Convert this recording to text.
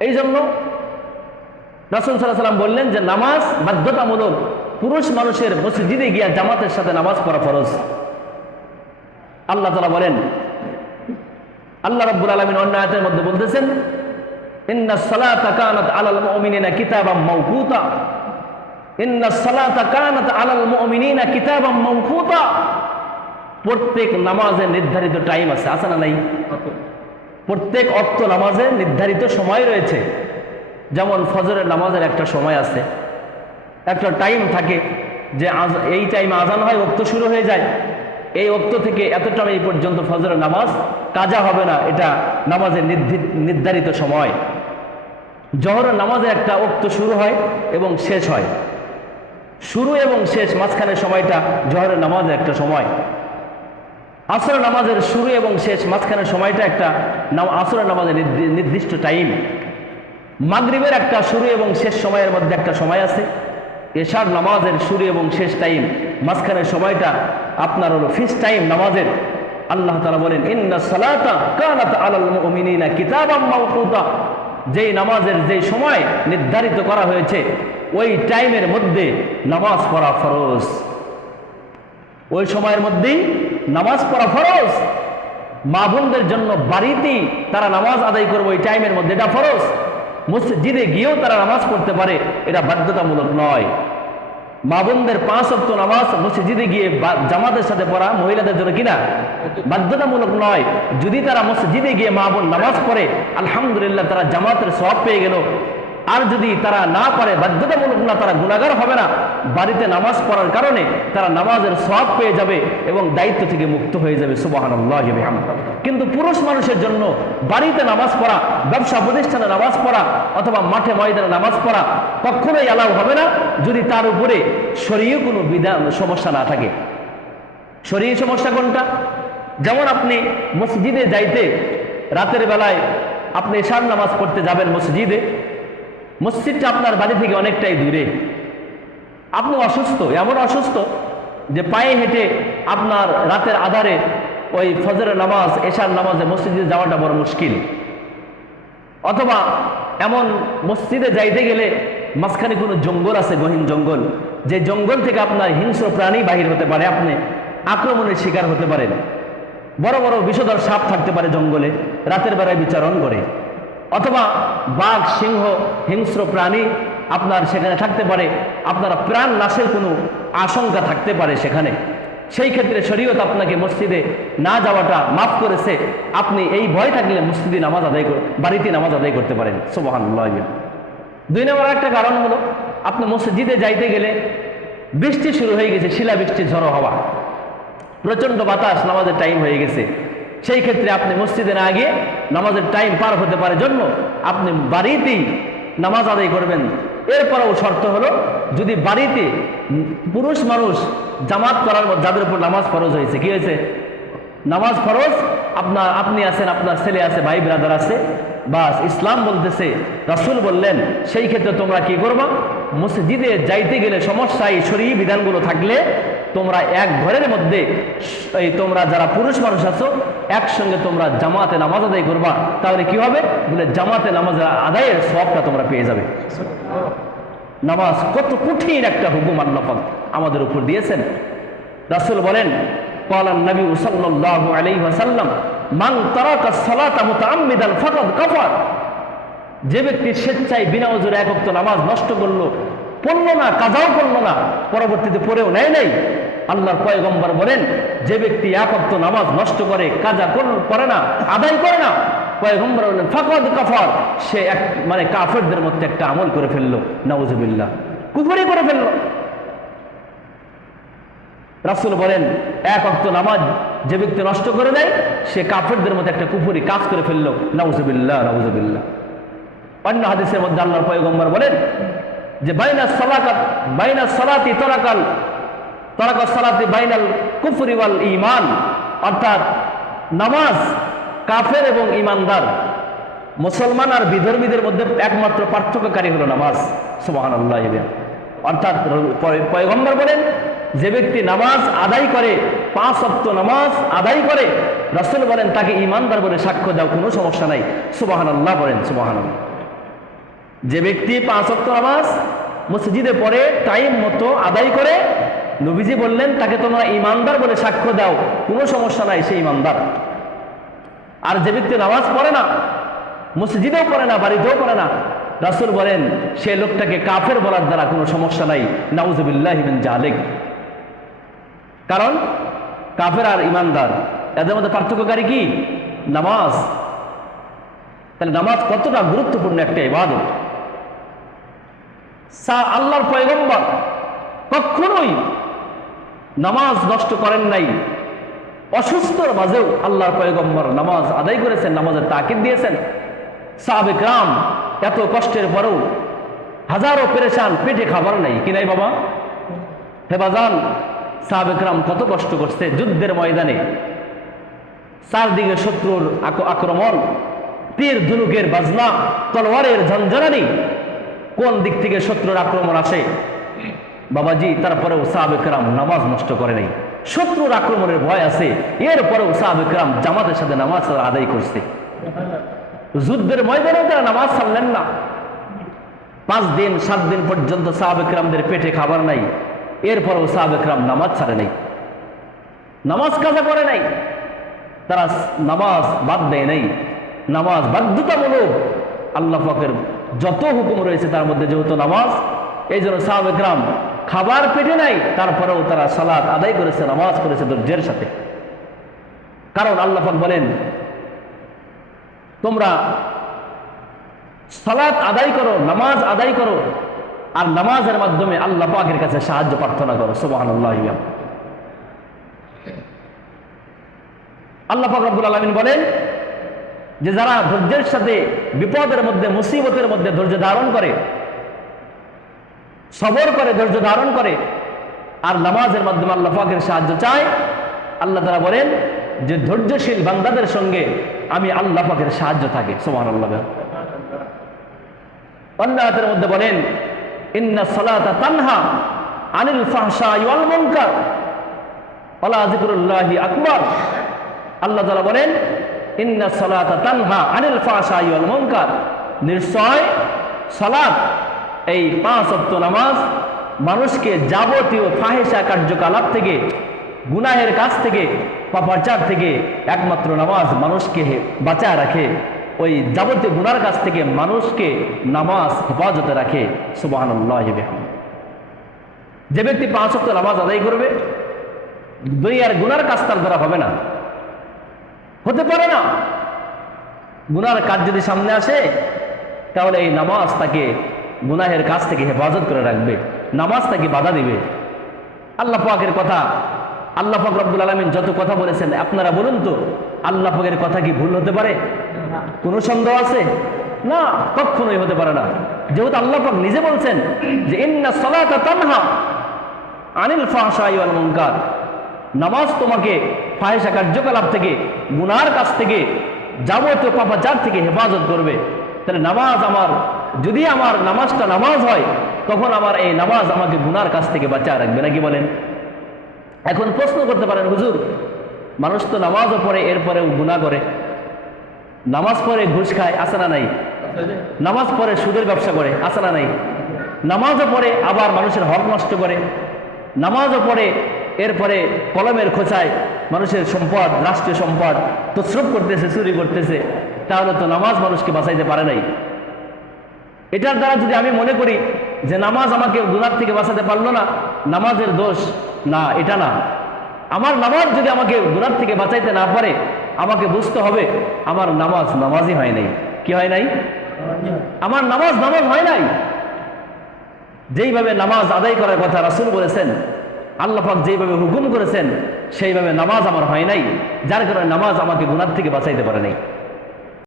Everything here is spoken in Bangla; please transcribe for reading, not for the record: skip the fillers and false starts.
এই জন্য রাসূল সাল্লাল্লাহু আলাইহি ওয়াসাল্লাম বললেন যে নামাজ বাধ্যতামূলক, পুরুষ মানুষের মসজিদে গিয়া জামাতের সাথে নামাজ পড়া ফরজ। আল্লাহ তাআলা বলেন, আল্লাহ রাব্বুল আলামিন অন্য আয়াতের মধ্যে বলতেছেন, ইন্নাস সালাতা কানাত আলাল মুমিনিনা কিতাবাম মাওকুতা, ইন্নাস সালাতা কানাত আলাল মুমিনিনা কিতাবাম মাওকুতা। প্রত্যেক নামাজের নির্ধারিত টাইম আছে, আছে না নাই? প্রত্যেক ওয়াক্ত নামাজের নির্ধারিত সময় রয়েছে। যেমন ফজরের নামাজের একটা সময় আছে, একটা টাইম থাকে যে এই টাইমে আজান হয়, ওয়াক্ত শুরু হয়ে যায়, এই ওয়াক্ত থেকে এতটা এই পর্যন্ত ফজরের নামাজ কাজা হবে না, এটা নামাজের নির্ধারিত সময়। জোহরের নামাজের একটা ওয়াক্ত শুরু হয় এবং শেষ হয়, শুরু এবং শেষ মাঝখানের সময়টা জোহরের নামাজের একটা সময়। আসরের নামাজের শুরু এবং শেষ মাঝখানের সময়টা একটা আসরের নামাজের নির্দিষ্ট টাইম। মাগরিবের একটা শুরু এবং শেষ সময়ের মধ্যে একটা সময় আছে। এশার নামাজের শুরু এবং শেষ টাইম, মাঝখানের সময়টা আপনার হলো ফিক্সড টাইম নামাজের। আল্লাহ তাআলা বলেন, ইন্নাস সালাতা কানাত আলাল মুমিনিনা কিতাবাম মাওকুতা। যেই নামাজের যেই সময় নির্ধারিত করা হয়েছে ওই টাইমের মধ্যে নামাজ পড়া ফরজ, ওই সময়ের মধ্যেই নামাজ পড়া ফরজ। মা বোনদের জন্য বাড়িতেই তারা নামাজ আদায় করবে ওই টাইমের মধ্যে, এটা ফরজ। মসজিদে গিয়েও তারা নামাজ পড়তে পারে, এটা বাধ্যতামূলক নয়। মা বোনদের 5 ওয়াক্ত নামাজ মসজিদে গিয়ে জামাতের সাথে পড়া মহিলাদের জন্য কিনা বাধ্যতামূলক নয়। যদি তারা মসজিদে গিয়ে মা বোন নামাজ পড়ে, আলহামদুলিল্লাহ, তারা জামাতের সওয়াব পেয়ে গেল। আর যদি তারা না পারে, বাধ্যতামূলক না, তারা গুনাহগার হবে না। বাড়িতে নামাজ পড়ার কারণে তারা নামাজের সওয়াব পেয়ে যাবে এবং দায়িত্ব থেকে মুক্ত হয়ে যাবে। সুবহানাল্লাহি ওয়া বিহামদিহি। কিন্তু পুরুষ মানুষের জন্য বাড়িতে নামাজ পড়া, ব্যবসা প্রতিষ্ঠানে নামাজ পড়া অথবা মাঠে ময়দানে নামাজ পড়া কখনোই অ্যালাউ হবে না, যদি তার উপরে শরীয়ী কোনো বিধান সমস্যা না থাকে। শরীয়ী সমস্যা কোনটা? যেমন আপনি মসজিদে যাইতে রাতের বেলায় আপনি এশার নামাজ পড়তে যাবেন মসজিদে, মসজিদটা আপনার বাড়ি থেকে অনেকটাই দূরে, আপনি অসুস্থ, এমন অসুস্থ যে পায়ে হেঁটে আপনার রাতের আধারে ওই ফজরের নামাজ এশার নামাজে মসজিদে যাওয়াটা বড় মুশকিল। অথবা এমন মসজিদে যাইতে গেলে মাঝখানে কোনো জঙ্গল আছে, গহীন জঙ্গল, যে জঙ্গল থেকে আপনার হিংস্র প্রাণী বাহির হতে পারে, আপনি আক্রমণের শিকার হতে পারেন। বড় বড় বিষধর সাপ থাকতে পারে জঙ্গলে, রাতের বেলায় বিচরণ করে। অথবা বাঘ, সিংহ, হিংস্র প্রাণী আপনার সেখানে থাকতে পারে, আপনারা প্রাণ নাশের কোনো আশঙ্কা থাকতে পারে সেখানে। সেই ক্ষেত্রে শরীয়ত আপনাকে মসজিদে না যাওয়াটা মাফ করেছে। আপনি এই ভয় থাকলে মসজিদে নামাজ আদায় বাড়িতে নামাজ আদায় করতে পারেন। সুবহানাল্লাহ। 2 নম্বর একটা কারণ হলো, আপনি মসজিদে যাইতে গেলে বৃষ্টি শুরু হয়ে গেছে, শিলা বৃষ্টি, ঝড়ো হওয়া, প্রচন্ড বাতাস, নামাজের টাইম হয়ে গেছে। সেই ক্ষেত্রে আপনি মসজিদে না গিয়ে নামাজের টাইম পার হতে পারে জন্য আপনি বাড়িতেই নামাজ আদায় করবেন। এরপরেও শর্ত হলো, যদি বাড়িতে পুরুষ মানুষ জামাত করার মধ্যে যাদের উপর নামাজ ফরজ হয়েছে, কি হয়েছে? নামাজ ফরজ, আপনি আছেন, আপনার ছেলে আছে, ভাই ব্রাদার আছে, বাস ইসলাম বলতেছে, রাসূল বললেন, সেই ক্ষেত্রে তোমরা কি করবা? মসজিদে যাইতে গেলে সমস্যা, এই শরঈ বিধানগুলো থাকলে তোমরা এক ঘরের মধ্যে তোমরা যারা পুরুষ মানুষ আছো একসঙ্গে তোমরা জামাতে নামাজ আদায় করবা। তাহলে কি হবে? বলে জামাতে নামাজ আদায়ের সওয়াবটা তোমরা পেয়ে যাবে। নামাজ কত কঠিন একটা হুকুম আল্লাহ পাক আমাদের উপর দিয়েছেন। রাসূল বলেন, قال النبي صلى الله عليه وسلم من ترك الصلاة متعمدا فقد كفر। যে ব্যক্তি স্বেচ্ছায় বিনা ওযরে এক ওয়াক্ত নামাজ নষ্ট করলো, পড়লো না, কাজাও করলো না, পরবর্তীতে পড়েও নেয় নাই, আল্লাহর পয়গম্বর বলেন, যে ব্যক্তি এক ওয়াক্ত নামাজ নষ্ট করে, কাজা করে না, আদায় করে না, পয়গম্বর বলেন ফাকাদ কাফার, সে এক কাফেরদের মধ্যে একটা আমল করে ফেললো, নাউজুবিল্লাহ, কুফরি করে ফেললো। রাসূল বলেন, এক ওয়াক্ত নামাজ যে ব্যক্তি নষ্ট করে দেয়, সে কাফেরদের মধ্যে একটা কুফরি কাজ করে ফেললো, নাউজুবিল্লাহ, নাউজুবিল্লাহ। অন্য হাদিসের মধ্যে আল্লাহর পয়গম্বর বলেন যে বাইনাস সালাতি তারাকাস সালাতি বাইনাল কুফরি ওয়াল ঈমান, অর্থাৎ নামাজ কাফের এবং ঈমানদার, মুসলমান আর বিধর্মীদের মধ্যে একমাত্র পার্থক্যকারী হলো নামাজ। সুবহানাল্লাহ। অর্থাৎ পয়গম্বর বলেন, যে ব্যক্তি নামাজ আদায় করে, 5 ওয়াক্ত নামাজ আদায় করে, রাসূল বলেন তাকে ঈমানদার বলে সাক্ষ্য দাও, কোনো সমস্যা নাই। সুবহানাল্লাহ বলেন, সুবহানাল্লাহ। যে ব্যক্তি 5 ওয়াক্ত নামাজ মসজিদে পড়ে টাইম মতো আদায় করে, নবীজি বললেন তাকে তোমরা ইমানদার বলে সাক্ষ্য দাও, কোনো সমস্যা নাই, সে ইমানদার। আর যে ব্যক্তি নামাজ পড়ে না, মসজিদেও পড়ে না, বাড়িতেও পড়ে না, রাসূল বলেন সে লোকটাকে কাফের বলার দ্বারা কোনো সমস্যা নাই, নাউযুবিল্লাহি মিন জালিক। কারণ কাফের আর ইমানদার এদের মধ্যে পার্থক্যকারী কি? নামাজ। তাহলে নামাজ কতটা গুরুত্বপূর্ণ একটা ইবাদত। আল্লাহর পয়গম্বর কখনোই নামাজ নষ্ট করেন নাই। অসুস্থর মাঝেও আল্লাহর পয়গম্বর নামাজ আদায় করেছেন, নামাজের তাকিদ দিয়েছেন। সাহাবে কেরাম এত কষ্টের পরেও হাজারো পেরেশান, পেটে খাবার নাই, কি নাই বাবা? হেবাজান, সাহাবে কেরাম কত কষ্ট করছে যুদ্ধের ময়দানে। চারদিকে শত্রুর আক্রমণ, তীর ধনুকের বাজনা, তলোয়ারের ঝনঝনানি, কোন দিক থেকে শত্রুর আক্রমণ আসে বাবাজি, তারপরেও সাহাবে কেরাম নামাজ নষ্ট করে নাই। শত্রুর আক্রমণের ভয় আছে, এরপরেও সাহাবে কেরাম জামাতের সাথে নামাজ আদায় করছে। যুদ্ধের ময়দানে তারা নামাজ ছাড়লেন না। 5 দিন 7 দিন পর্যন্ত সাহাবে কেরামদের পেটে খাবার নাই, এরপরেও সাহাবে কেরাম নামাজ ছাড়ে নাই, নামাজ কাজা করে নাই, তারা নামাজ বাদ দেয় নাই। নামাজ বাধ্যতামূলক, আল্লাহ পাকের যত হুকুম রয়েছে তার মধ্যে যেহেতু নামাজ, এই জন্য সাহাবে কেরাম খাবার পেটে নাই, তারপরেও তারা সালাত আদায় করেছে, নামাজ করেছে ধৈর্যের সাথে। কারণ আল্লাহ পাক বলেন তোমরা সালাত আদায় করো, নামাজ আদায় করো, আর নামাজের মাধ্যমে আল্লাহ পাকের কাছে সাহায্য প্রার্থনা করো। সুবহানাল্লাহ। আল্লাহ পাক রব্বুল আলামিন বলেন যে যারা ধৈর্যের সাথে বিপদের মধ্যে, মুসিবতের মধ্যে ধৈর্য ধারণ করে, সবর করে, ধৈর্য ধারণ করে, আর নামাজের মাধ্যমে আল্লাহ পাকের সাহায্য চায়, আল্লাহ তাআলা বলেন যে ধৈর্যশীল বান্দাদের সঙ্গে আমি আল্লাহ পাকের সাহায্য থাকে। সুবহানাল্লাহ। অন্য আয়াতের মধ্যে বলেন ইন্নাস সালাতা তানহা আনিল ফাহশাই ওয়াল মুনকার ওয়ালা যিকরুল্লাহি আকবার। আল্লাহ তাআলা বলেন ইন্নাস সালাতা তানহা আনিল ফাহশাই ওয়াল মুনকার, নিশ্চয় সালাত, এই 5 ওয়াক্ত নামাজ মানুষকে যাবতীয় ফাহিশা কার্যকলাপ থেকে, গুনাহের কাজ থেকে, পাপাচার থেকে, একমাত্র নামাজ মানুষকে বাঁচায় রাখে। ওই যাবতীয় গুনার কাছ থেকে মানুষকে নামাজ হেফাজতে রাখে। সুবহানাল্লাহ। যে ব্যক্তি 5 ওয়াক্ত নামাজ আদায় করবে, দুনিয়ার গুনার কাজ তার দ্বারা হবে না, হতে পারে না। গুনার কাজ যদি সামনে আসে তাহলে এই নামাজ তাকে গুনাহের কাজ থেকে হেফাজত করে রাখবে, নামাজ তাকে বাধা দিবে। আল্লাহ পাকের কথা, আল্লাহ পাক রব্বুল আলামিন যত কথা বলেছেন, আপনারা বলুন তো আল্লাহ পাকের কথা কি ভুল হতে পারে? কোনো সন্দেহ আছে? না, কখনোই হতে পারে না। যেহেতু আল্লাহ পাক নিজে বলছেন যে ইন্নাস সালাতা তানহা আনিল ফাহশাই ওয়াল মুনকার, নামাজ তোমাকে ফাহিশা কার্যকলাপ থেকে, গুনার কাছ থেকে, যাবতীয় পাপাচার থেকে হেফাজত করবে। তাহলে নামাজ আমার, যদি আমার নামাজটা নামাজ হয়, তখন আমার এই নামাজ আমাকে গুনার কাছ থেকে বাঁচায় রাখবে, নাকি বলেন? এখন প্রশ্ন করতে পারেন, হুজুর মানুষ তো নামাজও পড়ে এরপরেও গুনাহ করে, নামাজ পড়ে ঘুষ খায়, আছে না নাই? নামাজ পড়ে সুদের ব্যবসা করে, আছে না নাই? নামাজও পড়ে আবার মানুষের হক নষ্ট করে, নামাজও পড়ে এরপরে কলমের খোঁচায় মানুষের সম্পদ, রাষ্ট্রীয় সম্পদ তছরূপ করতেছে, চুরি করতেছে। তাহলে তো নামাজ মানুষকে বাঁচাইতে পারে নাই। এটার দ্বারা যদি আমি মনে করি যে নামাজ আমাকে গুনাহ থেকে বাঁচাতে পারলো না, নামাজের দোষ, না, এটা না। আমার নামাজ যদি আমাকে গুনাহ থেকে বাঁচাইতে না পারে, আমাকে বুঝতে হবে আমার নামাজ নামাজই হয় নাই। কি হয় নাই? আমার নামাজ নামাজ হয় নাই। যেইভাবে নামাজ আদায় করার কথা রাসূল বলেছেন, আল্লাহ পাক যেইভাবে হুকুম করেছেন, সেইভাবে নামাজ আমার হয় নাই, যার কারণে নামাজ আমাকে গুনাহ থেকে বাঁচাইতে পারে নাই।